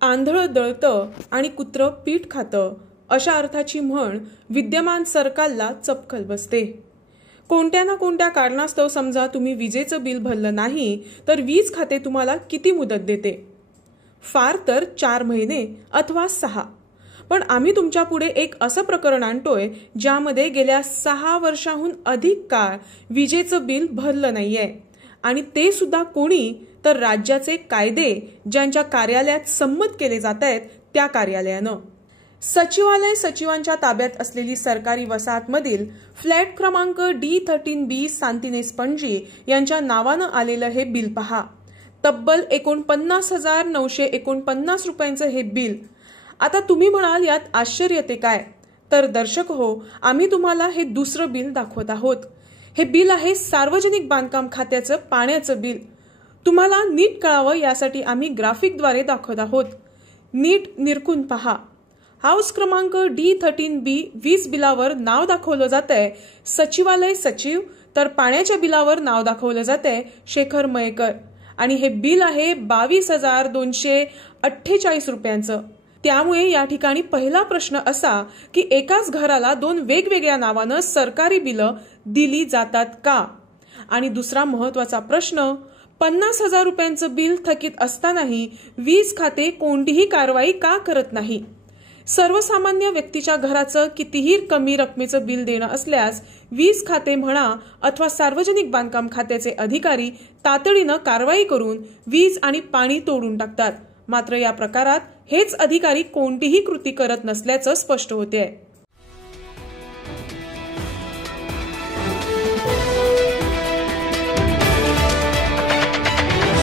आंधळ दळतं आणि कुत्रं पीठ खातं अशा अर्थाची म्हण विद्यमान सरकारला चपखल बसते। कोणत्या ना कोणत्या कारणास्तव समजा तुम्ही विजेचं बिल भरलं नाही तर वीज खाते तुम्हाला किती मुदत देते? फार तर 4 महिने अथवा 6। पण आम्ही तुमच्या पुढे एक असं प्रकरण आणतोय ज्यामध्ये गेल्या 6 वर्षाहून अधिक काळ विजेचं बिल भरलं नाहीये आणि ते सुद्धा कोणी तर राज्याचे कायदे ज्यांच्या कार्यालयात संमत केले जात आहेत त्या कार्यालयानं। सचिवालय सचिवांच्या ताब्यात असलेली सरकारी वसाहतमधील फ्लॅट क्रमांक D13B सांतिनेस पणजी यांच्या नावानं आलेलं हे बिल पहा। तब्बल 49,949 रुपयांचं हे बिल। आता तुम्ही म्हणाल यात आश्चर्य ते काय? तर दर्शक हो, आम्ही तुम्हाला हे दुसरं बिल दाखवत आहोत। हे बिल आहे सार्वजनिक बांधकाम खात्याचं पाण्याचं बिल। तुम्हाला नीट कळावं यासाठी आम्ही ग्राफिकद्वारे दाखवत आहोत। नीट निरखून पहा। हाऊस क्रमांक D13B वीज बिलावर नाव दाखवलं जातंय सचिवालय सचिव, तर पाण्याच्या बिलावर नाव दाखवलं जातंय शेखर मयेकर आणि हे बिल आहे 22,248 रुपयांचं। त्यामुळे या ठिकाणी पहिला प्रश्न असा की एकाच घराला 2 वेगवेगळ्या नावानं सरकारी बिलं दिली जातात का? आणि दुसरा महत्त्वाचा प्रश्न, 50,000 रुपयांचं बिल थकीत असतानाही वीज खाते कोणतीही कारवाई का करत नाही? सर्वसामान्य व्यक्तीच्या घराचं कितीही कमी रकमेचं बिल देणं असल्यास वीज खाते म्हणा अथवा सार्वजनिक बांधकाम खात्याचे अधिकारी तातडीनं कारवाई करून वीज आणि पाणी तोडून टाकतात। मात्र या प्रकारात हेच अधिकारी कोणतीही कृती करत नसल्याचं स्पष्ट होते आहे।